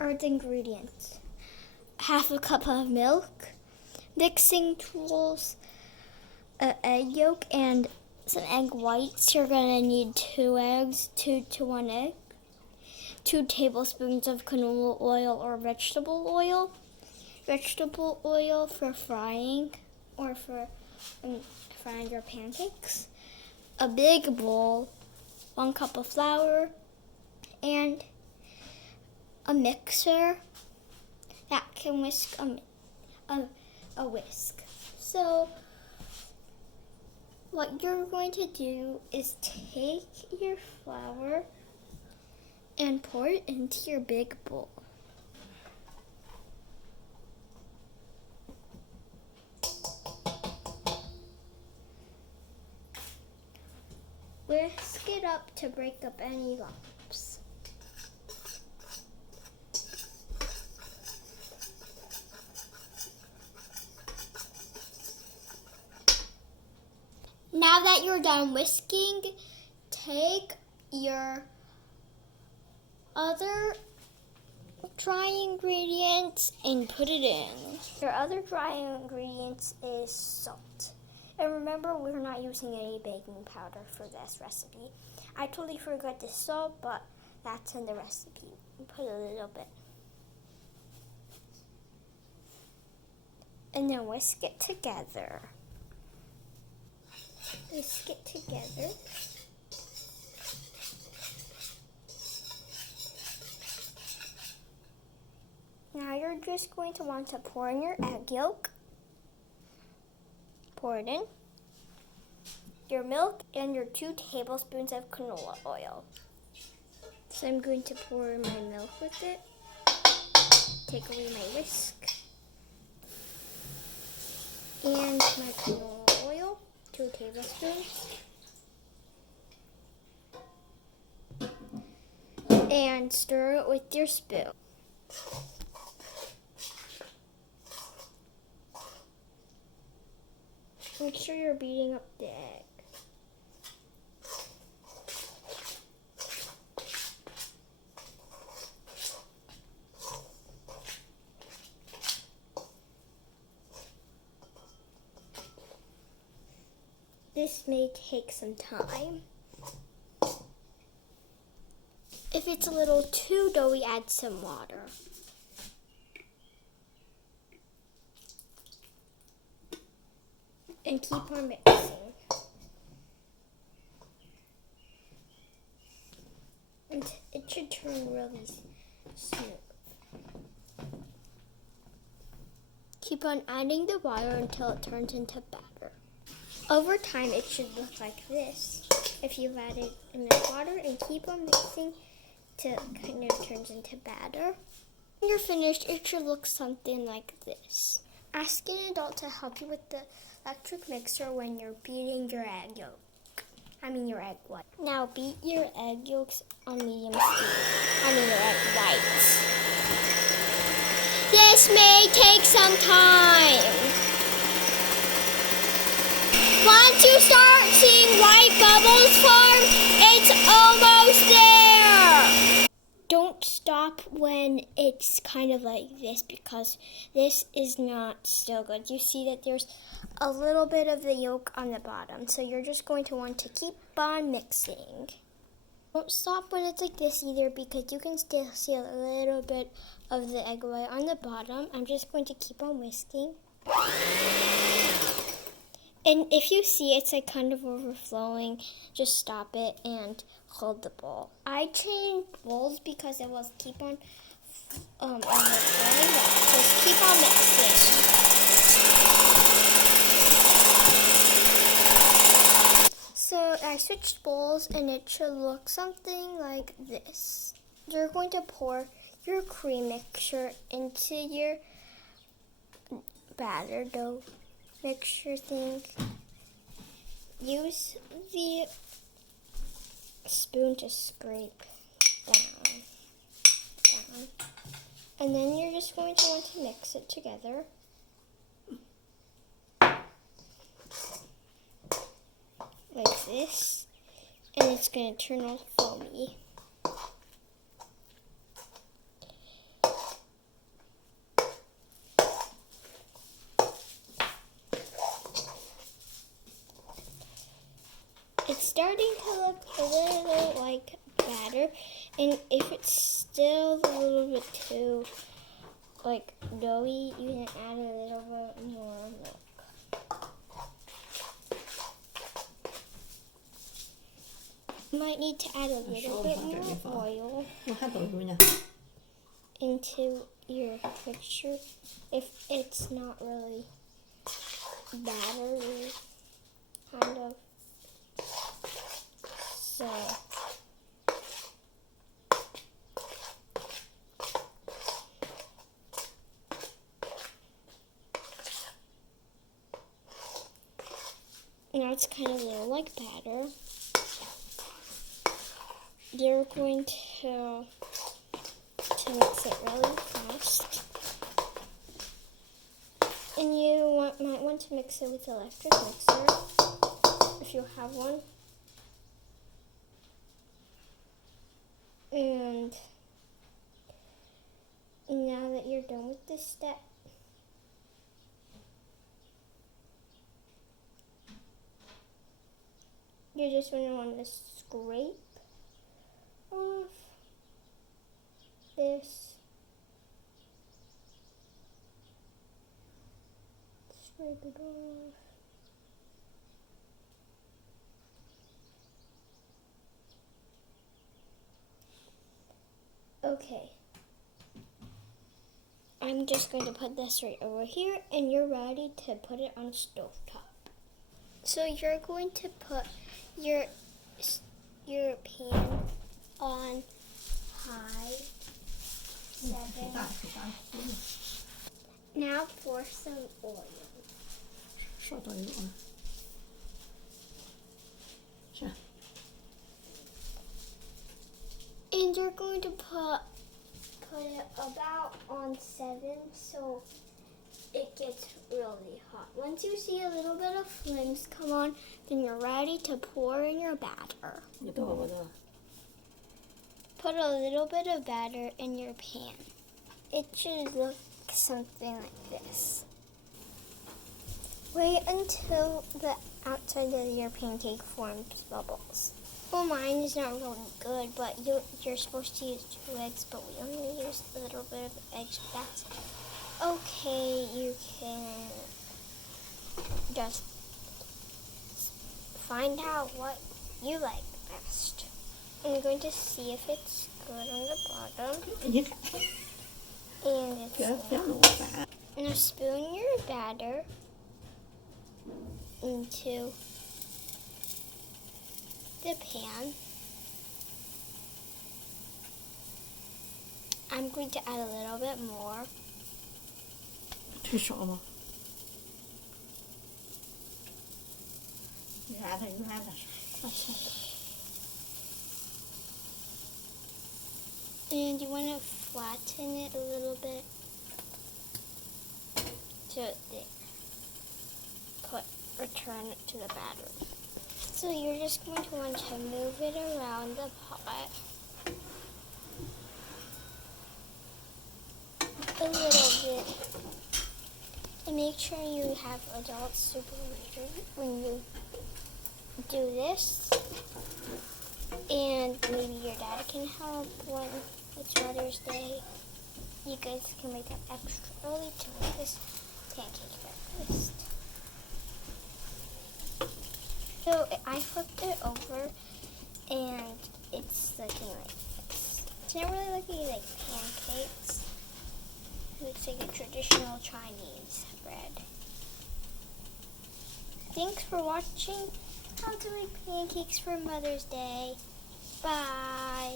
are the ingredients. Half a cup of milk, mixing tools, an egg yolk, and some egg whites. You're gonna need 2 eggs, 2 to 1 egg, 2 tablespoons of canola oil or vegetable oil for frying or for frying your pancakes, a big bowl, 1 cup of flour, and a mixer that can whisk a whisk. So what you're going to do is take your flour and pour it into your big bowl. Whisk it up to break up any lumps. Now that you're done whisking, take your other dry ingredients and put it in. Your other dry ingredients is salt. And remember, we're not using any baking powder for this recipe. I totally forgot the salt, but that's in the recipe. Put a little bit. And then whisk it together. Whisk it together. Now you're just going to want to pour in your egg yolk. Pour it in. Your milk and your 2 tablespoons of canola oil. So I'm going to pour in my milk with it. Take away my whisk. And my canola oil, 2 tablespoons. And stir it with your spoon. Make sure you're beating up the egg. This may take some time. If it's a little too doughy, add some water. And keep on mixing. And it should turn really smooth. Keep on adding the water until it turns into batter. Over time, it should look like this if you've added enough water, and keep on mixing till it kind of turns into batter. When you're finished, it should look something like this. Ask an adult to help you with the electric mixer when you're beating your egg yolk. Your egg white. Now beat your egg yolks on medium speed. Your egg whites. This may take some time. Once you start seeing white bubbles form, it's almost there. Don't stop when it's kind of like this, because this is not still good. You see that there's a little bit of the yolk on the bottom, so you're just going to want to keep on mixing. Don't stop when it's like this either, because you can still see a little bit of the egg white on the bottom. I'm just going to keep on whisking. And if you see it's like kind of overflowing, just stop it and hold the bowl. I changed bowls because it was keep on overflowing. Just keep on mixing. So I switched bowls and it should look something like this. You're going to pour your cream mixture into your batter dough mixture thing. Use the spoon to scrape down. And then you're just going to want to mix it together. Like this. And it's going to turn all foamy. a little like batter, and if it's still a little bit too like doughy, you can add a little bit more milk. You might need to add a little bit more oil into your mixture if it's not really battery, kind of. So now it's kind of a little like batter. You're going to mix it really fast. And you might want to mix it with an electric mixer if you have one. And now that you're done with this step, you're just going to want to scrape off this. Scrape it off. Okay. I'm just going to put this right over here, and you're ready to put it on stovetop. So you're going to put your pan on high 7. Now pour some oil. And you're going to put it about on 7 so it gets really hot. Once you see a little bit of flames come on, then you're ready to pour in your batter. Put a little bit of batter in your pan. It should look something like this. Wait until the outside of your pancake forms bubbles. Well, mine is not really good, but you're supposed to use 2 eggs, but we only used a little bit of eggs. That's okay. You can just find out what you like best. I'm going to see if it's good on the bottom. And it's not. Now spoon your batter into the pan. I'm going to add a little bit more. And you want to flatten it a little bit. So there. Return it to the batter. So you're just going to want to move it around the pot a little bit. And make sure you have adult supervision when you do this. And maybe your dad can help when it's Mother's Day. You guys can wake up extra early to make this pancake breakfast. So I flipped it over, and it's looking like this. It's not really looking like pancakes. It looks like a traditional Chinese bread. Thanks for watching how to make pancakes for Mother's Day. Bye.